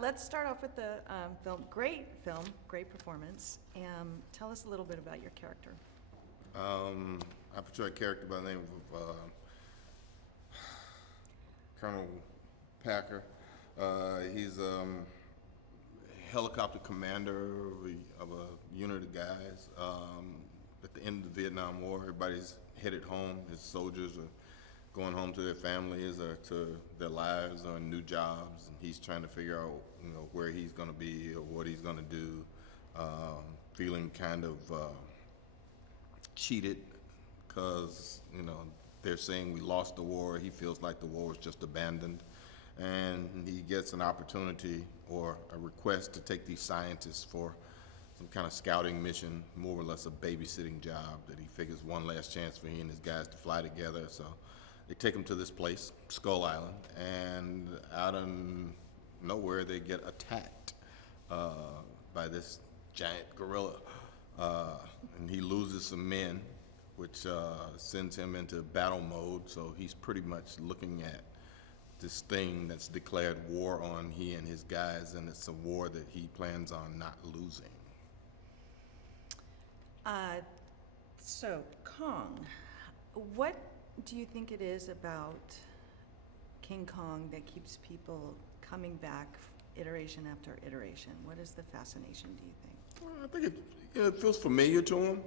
Let's start off with the film. Great great performance. Tell us a little bit about your character. I portray a character by the name of Colonel Packer. He's helicopter commander of a unit of guys. At the end of the Vietnam War, everybody's headed home. His soldiers are going home to their families or to their lives or new jobs, and he's trying to figure out, where he's going to be or what he's going to do. Feeling kind of cheated because they're saying we lost the war. He feels like the war was just abandoned. And he gets an opportunity or a request to take these scientists for some kind of scouting mission, more or less a babysitting job that he figures one last chance for he and his guys to fly together. So they take him to this place, Skull Island, and out of nowhere they get attacked by this giant gorilla. And he loses some men, which sends him into battle mode. So he's pretty much looking at this thing that's declared war on he and his guys, and it's a war that he plans on not losing. So, Kong, what do you think it is about King Kong that keeps people coming back iteration after iteration? What is the fascination, do you think? I think it feels familiar to him.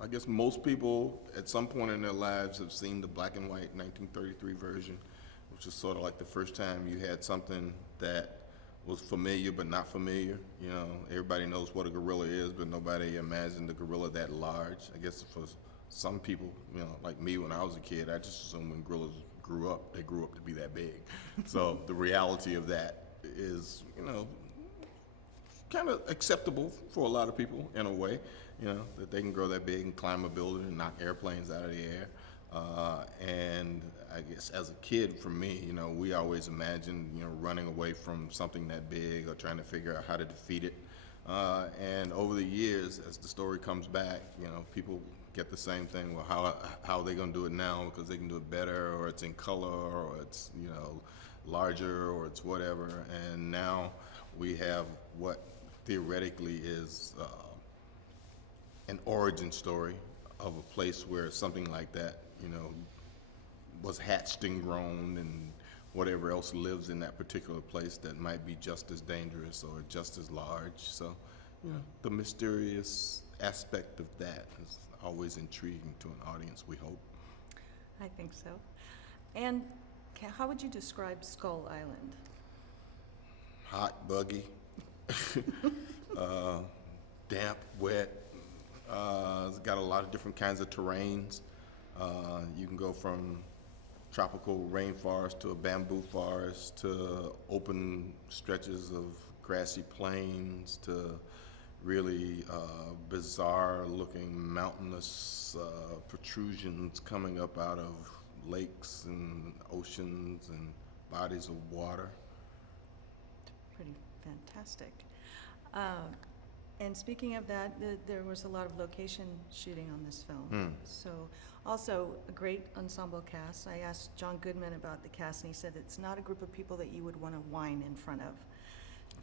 I guess most people at some point in their lives have seen the black and white 1933 version, which is sort of like the first time you had something that was familiar but not familiar. Everybody knows what a gorilla is, but nobody imagined a gorilla that large. I guess for some people, like me when I was a kid, I just assumed when gorillas grew up, they grew up to be that big. So the reality of that is, kind of acceptable for a lot of people in a way, that they can grow that big and climb a building and knock airplanes out of the air. And I guess as a kid, for me, we always imagined, running away from something that big or trying to figure out how to defeat it. And over the years, as the story comes back, people get the same thing. Well, how are they going to do it now? Because they can do it better, or it's in color, or it's, larger, or it's whatever. And now we have what theoretically is an origin story of a place where something like that, was hatched and grown, and whatever else lives in that particular place that might be just as dangerous or just as large. So, the mysterious aspect of that is always intriguing to an audience, we hope. I think so. And how would you describe Skull Island? Hot, buggy, damp, wet. It's got a lot of different kinds of terrains. You can go from tropical rainforest to a bamboo forest to open stretches of grassy plains to really bizarre looking mountainous protrusions coming up out of lakes and oceans and bodies of water. Pretty fantastic. And speaking of that, there was a lot of location shooting on this film. So also a great ensemble cast. I asked John Goodman about the cast, and he said it's not a group of people that you would want to whine in front of,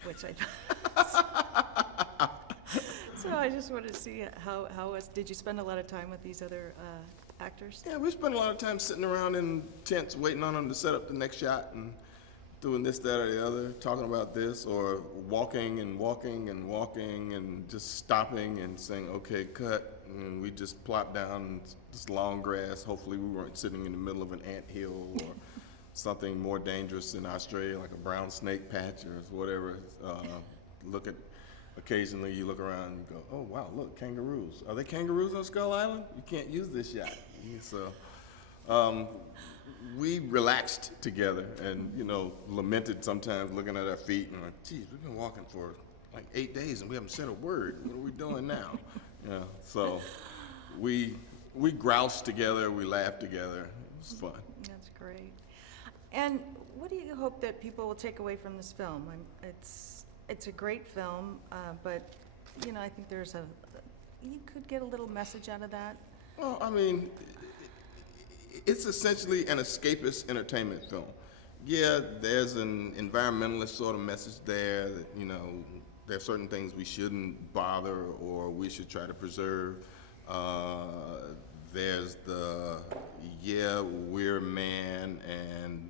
which I thought. So I just wanted to see did you spend a lot of time with these other actors? Yeah, we spent a lot of time sitting around in tents waiting on them to set up the next shot and doing this, that, or the other, talking about this, or walking and just stopping and saying, okay, cut. And we just plopped down this long grass. Hopefully we weren't sitting in the middle of an anthill or something more dangerous in Australia, like a brown snake patch or whatever. Occasionally you look around and you go, oh, wow, look, kangaroos. Are there kangaroos on Skull Island? You can't use this shot. So we relaxed together and, lamented sometimes looking at our feet and like, geez, we've been walking for like 8 days and we haven't said a word. What are we doing now? So we groused together, we laughed together. It was fun. That's great. And what do you hope that people will take away from this film? It's a great film, but, I think you could get a little message out of that. Well, I mean, it's essentially an escapist entertainment film. Yeah, there's an environmentalist sort of message there that, you know, there are certain things we shouldn't bother or we should try to preserve. There's the, yeah, we're man and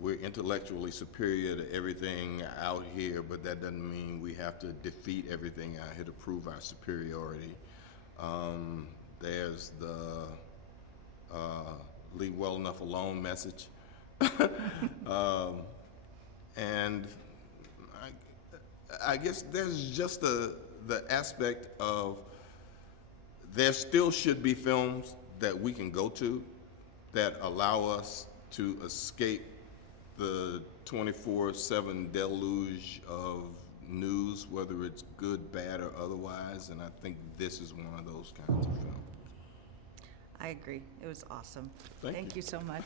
we're intellectually superior to everything out here, but that doesn't mean we have to defeat everything out here to prove our superiority. There's the leave well enough alone message. And I guess there's just the aspect of there still should be films that we can go to that allow us to escape the 24/7 deluge of news, whether it's good, bad, or otherwise, and I think this is one of those kinds of films. I agree. It was awesome. Thank Thank you so much.